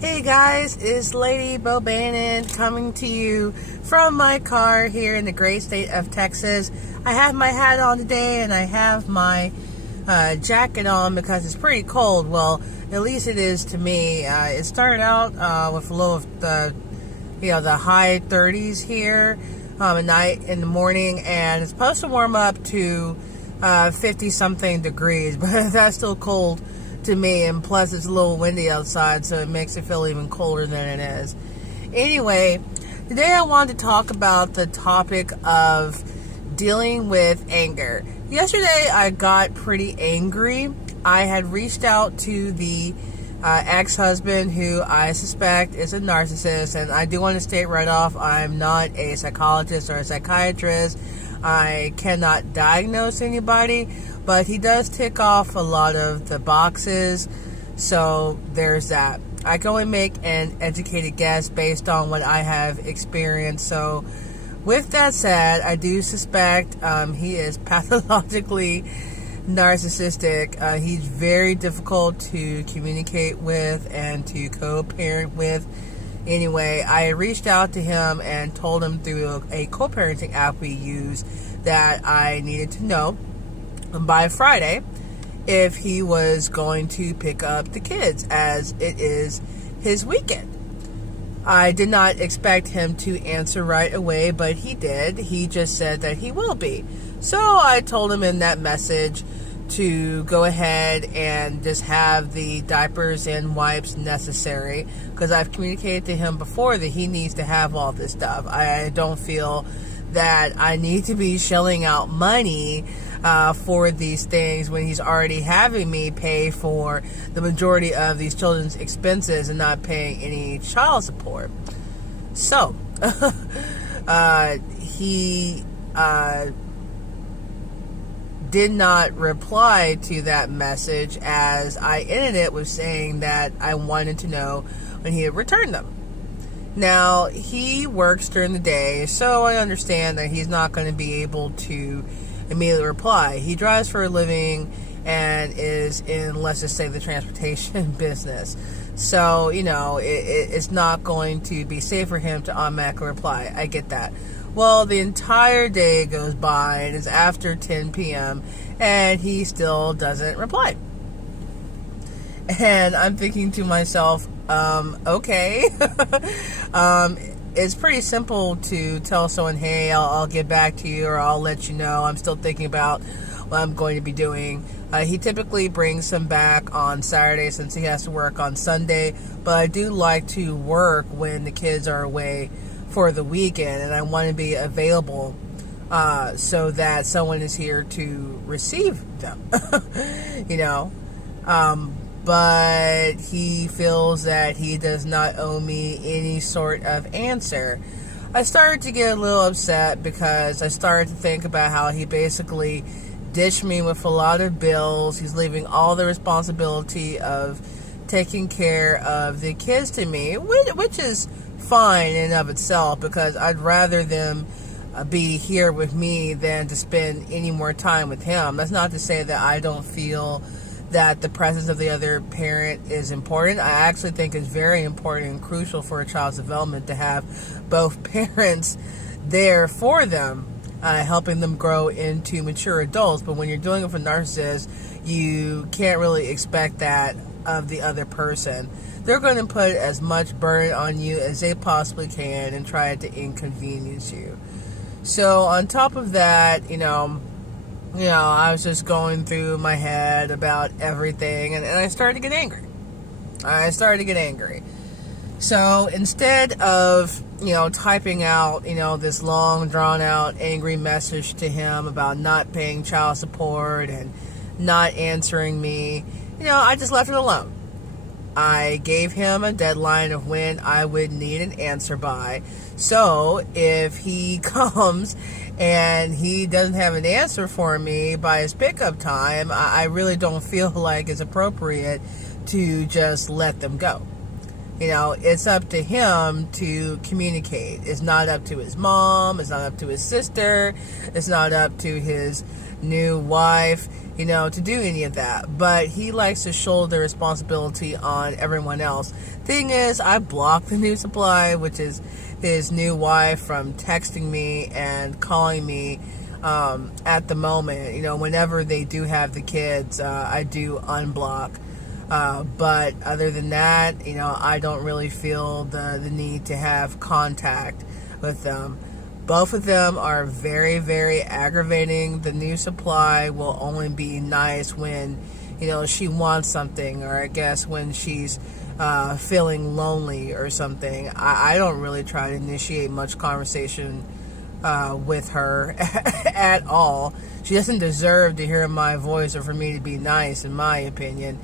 Hey guys, it's Lady Bo Bannon coming to you from my car here in the great state of Texas. I have my hat on today and I have my jacket on because it's pretty cold. Well, at least it is to me. It started out with a low of the high 30s here at night in the morning, and it's supposed to warm up to 50 something degrees, but that's still cold to me, and plus it's a little windy outside, so it makes it feel even colder than it is. Anyway, today I wanted to talk about the topic of dealing with anger. Yesterday I got pretty angry. I had reached out to the ex-husband, who I suspect is a narcissist, and I do want to state right off, I'm not a psychologist or a psychiatrist. I cannot diagnose anybody, but he does tick off a lot of the boxes, so there's that. I can only make an educated guess based on what I have experienced. So with that said, I do suspect he is pathologically narcissistic. He's very difficult to communicate with and to co-parent with. Anyway, I reached out to him and told him through a co-parenting app we use that I needed to know by Friday if he was going to pick up the kids, as it is his weekend. I did not expect him to answer right away, but he did. He just said that he will be. So I told him in that message to go ahead and just have the diapers and wipes necessary, because I've communicated to him before that he needs to have all this stuff. I don't feel that I need to be shelling out money for these things when he's already having me pay for the majority of these children's expenses and not paying any child support. So he did not reply to that message, as I ended it with saying that I wanted to know when he had returned them. Now, he works during the day, so I understand that he's not going to be able to immediately reply. He drives for a living and is in, let's just say, the transportation business. So, it's not going to be safe for him to automatically reply. I get that. Well, the entire day goes by and it's after 10 p.m. and he still doesn't reply. And I'm thinking to myself, okay. It's pretty simple to tell someone, hey, I'll get back to you, or I'll let you know. I'm still thinking about what I'm going to be doing. He typically brings them back on Saturday since he has to work on Sunday, but I do like to work when the kids are away for the weekend, and I want to be available so that someone is here to receive them. But he feels that he does not owe me any sort of answer. I started to get a little upset because I started to think about how he basically dished me with a lot of bills. He's leaving all the responsibility of taking care of the kids to me, which is fine in and of itself, because I'd rather them be here with me than to spend any more time with him. That's not to say that I don't feel that the presence of the other parent is important. I actually think it's very important and crucial for a child's development to have both parents there for them, helping them grow into mature adults. But when you're doing it for narcissists, you can't really expect that of the other person. They're going to put as much burden on you as they possibly can and try to inconvenience you. So on top of that, I was just going through my head about everything, and I started to get angry. So instead of, typing out, this long, drawn-out, angry message to him about not paying child support and not answering me, I just left it alone. I gave him a deadline of when I would need an answer by. So if he comes and he doesn't have an answer for me by his pickup time, I really don't feel like it's appropriate to just let them go. it's up to him to communicate. It's not up to his mom. It's not up to his sister. It's not up to his new wife, to do any of that. But he likes to shoulder the responsibility on everyone else. Thing is, I blocked the new supply, which is his new wife, from texting me and calling me at the moment. Whenever they do have the kids, I do unblock. But other than that, I don't really feel the need to have contact with them. Both of them are very, very aggravating. The new supply will only be nice when, she wants something, or I guess when she's feeling lonely or something. I don't really try to initiate much conversation with her at all. She doesn't deserve to hear my voice or for me to be nice, in my opinion.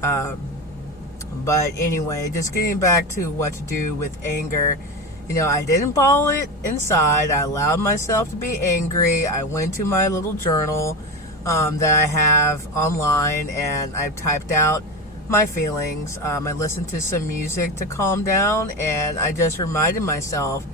But anyway, just getting back to what to do with anger. I didn't bottle it inside. I allowed myself to be angry. I went to my little journal that I have online, and I've typed out my feelings. I listened to some music to calm down, and I just reminded myself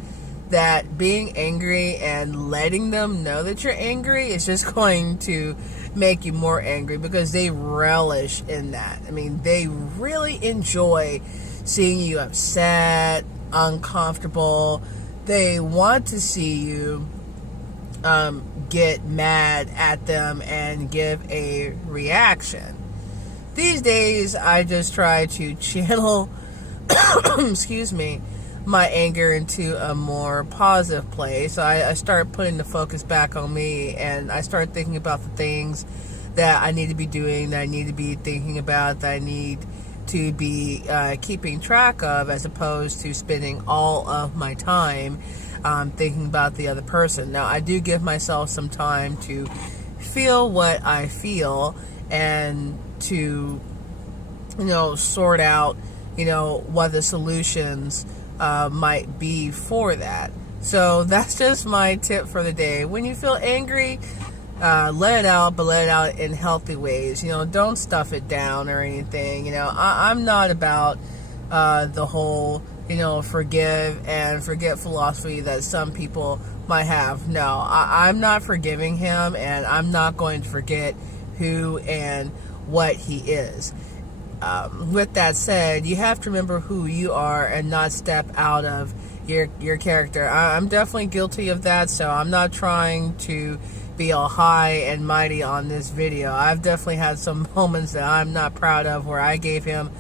that being angry and letting them know that you're angry is just going to make you more angry, because they relish in that. They really enjoy seeing you upset, uncomfortable. They want to see you get mad at them and give a reaction. These days, I just try to channel excuse me, my anger into a more positive place. So I start putting the focus back on me, and I start thinking about the things that I need to be doing, that I need to be thinking about, that I need to be keeping track of, as opposed to spending all of my time thinking about the other person. Now, I do give myself some time to feel what I feel, and to sort out what the solutions might be for that. So that's just my tip for the day. When you feel angry, let it out, but let it out in healthy ways. Don't stuff it down or anything. I'm not about the whole forgive and forget philosophy that some people might have. No, I'm not forgiving him, and I'm not going to forget who and what he is. With that said, you have to remember who you are and not step out of your character. I'm definitely guilty of that, so I'm not trying to be all high and mighty on this video. I've definitely had some moments that I'm not proud of, where I gave him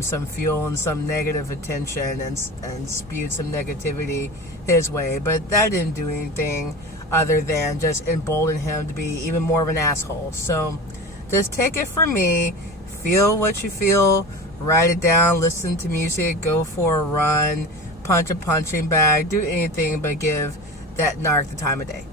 some fuel and some negative attention, and spewed some negativity his way, but that didn't do anything other than just embolden him to be even more of an asshole. So just take it from me. Feel what you feel, write it down, listen to music, go for a run, punch a punching bag, do anything but give that narc the time of day.